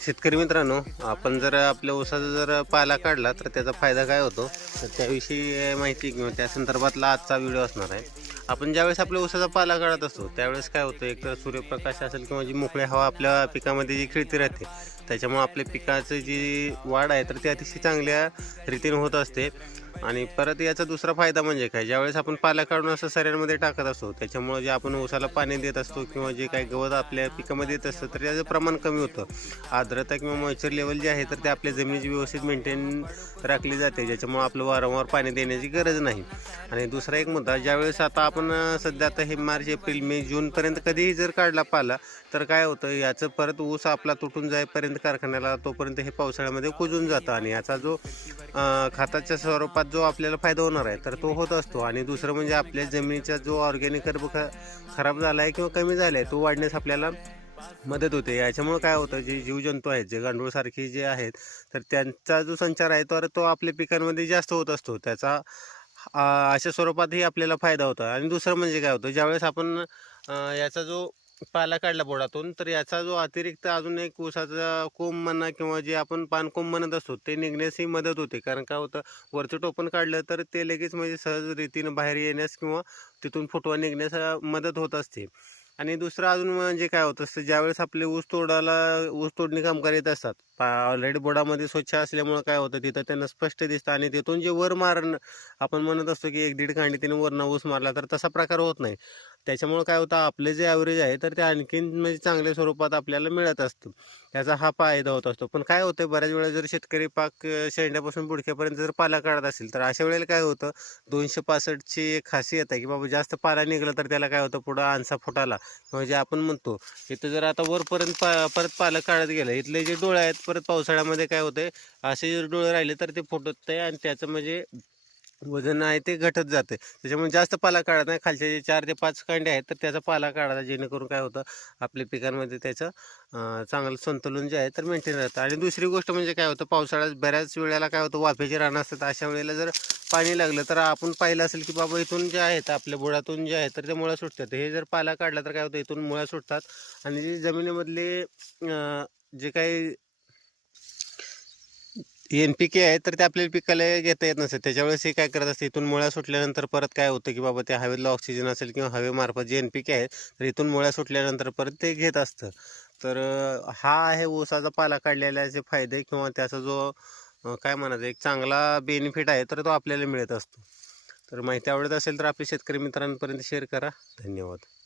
शेतकरी मित्रांनो, आपण जर आपल्या ऊसाचा जर पाला काढला तर त्याचा फायदा काय होतो, तर त्याविषयी माहिती किंवा त्या संदर्भातला आजचा व्हिडिओ असणार आहे. आपण ज्यावेळेस आपल्या ऊसाचा पाला काढत असतो त्यावेळेस काय होतं, एकतर सूर्यप्रकाश असेल किंवा जी मोकळी हवा आपल्या पिकामध्ये जी खेळती राहते, त्याच्यामुळे आपल्या पिकाची जी वाढ आहे तर ती अतिशय चांगल्या रीतीने होत असते. आणि परत याचा दुसरा फायदा म्हणजे काय, ज्यावेळेस आपण पाला काढून असं सऱ्यांमध्ये टाकत असतो त्याच्यामुळे जे आपण ऊसाला पाणी देत असतो किंवा जे काही गवत आपल्या पिकामध्ये येत असतं तर त्याचं प्रमाण कमी होतं. आर्द्रता किंवा मॉइश्चर लेवल जे आहे तर ते आपल्या जमिनीची व्यवस्थित मेंटेन राखली जाते, ज्याच्यामुळे आपलं वारंवार पाणी देण्याची गरज नाही. आणि दुसरा एक मुद्दा, ज्यावेळेस आता आपण सध्या आता हे मार्च एप्रिल मे जूनपर्यंत कधीही जर काढला पाला तर काय होतं, याचं परत ऊस आपला तुटून जाईपर्यंत कारखान्याला तोपर्यंत हे पावसाळ्यामध्ये कुजून जातं आणि याचा जो खताच्या स्वरूपात जो आपल्याला फायदा होणार आहे तर तो होत असतो. आणि दुसरं म्हणजे आपल्या जमिनीचा जो ऑर्गॅनिक कर्ब खराब झाला आहे किंवा कमी झाला आहे तो वाढण्यास आपल्याला मदत होते. याच्यामुळे काय होतं, जे जीवजंतू आहेत, जे गांडूळसारखे जे आहेत तर त्यांचा जो संचार आहे तर तो आपल्या पिकांमध्ये जास्त होत असतो. त्याचा अशा स्वरूपातही आपल्याला फायदा होता. आणि दुसरं म्हणजे काय होतं, ज्यावेळेस आपण याचा जो पाला काढला बुडातून तर याचा जो अतिरिक्त अजून एक ऊसाचा कोंब म्हणा किंवा जे आपण पानकोंब म्हणत असतो ते निघण्यासही मदत होते. कारण काय होतं, वरचं टोपण काढलं तर ते लगेच म्हणजे सहज रीतीनं बाहेर येण्यास किंवा तिथून फुटवा निघण्यास मदत होत असते. आणि दुसरं अजून म्हणजे काय होतं असतं, ज्यावेळेस आपले ऊस तोडणी कामगार येत असतात, ऑलरेडी बोडामध्ये स्वच्छ असल्यामुळं काय होतं, तिथं त्यांना स्पष्ट दिसतं आणि तिथून जे वर मारणं आपण म्हणत असतो की एक दीड कांडी तिने वरनं ऊस मारला तर तसा प्रकार होत नाही. त्याच्यामुळं काय होतं, आपले जे ॲव्हरेज आहे तर ते आणखीन म्हणजे चांगल्या स्वरूपात आपल्याला मिळत असतं. त्याचा हा फायदा होत असतो. पण काय होतं, बऱ्याच वेळा जर शेतकरी पाक शेंड्यापासून बुडक्यापर्यंत जर पाला काढत असेल तर अशा वेळेला काय होतं, 265ची एक खासियत आहे की बाबा जास्त पाला निघाला तर त्याला काय होतं, पुढं आणसा फुटाला किंवा जे आपण म्हणतो, इथं जर आता वरपर्यंत परत पालं काढत गेलं, इथले जे डोळे आहेत परत पावसाळ्यामध्ये काय होतंय, असे जर डोळे राहिले तर ते फुटत आहे आणि त्याचं म्हणजे वजन आहे ते घटत जाते. त्याच्यामुळे जास्त पाला काढत नाही, खालचे जे 4 ते 5 कांडे आहेत तर त्याचा पाला काढायचा, जेणेकरून काय होतं, आपल्या पिकांमध्ये त्याचं चांगलं संतुलन जे आहे तर मेंटेन राहतं. आणि दुसरी गोष्ट म्हणजे काय होतं, पावसाळ्यात बऱ्याच वेळेला काय होतं, वाफेची रानं असतात, अशा वेळेला जर पाणी लागलं तर आपण पाहिलं असेल की बाबा इथून जे आहेत आपल्या बुडातून जे आहेत तर ते मुळ्या सुटतात. हे जर पाला काढला तर काय होतं, इथून मुळ्या सुटतात आणि जे जमिनीमधले जे काही NPK आहे तर ते आपल्याला पिकाला घेता येत नसते. त्याच्यावेळेस हे काय करत असते, इथून मुळ्या सुटल्यानंतर परत काय होतं की बाबा ते हवेतला ऑक्सिजन असेल किंवा हवेमार्फत जे NPK आहे तर इथून मुळ्या सुटल्यानंतर परत ते घेत असतं. तर हा आहे ऊसाचा पाला काढलेल्याचे फायदे किंवा त्याचा जो काय म्हणायचं, एक चांगला बेनिफिट आहे तर तो आपल्याला मिळत असतो. तर माहिती आवडत असेल तर आपल्या शेतकरी मित्रांपर्यंत शेअर करा. धन्यवाद.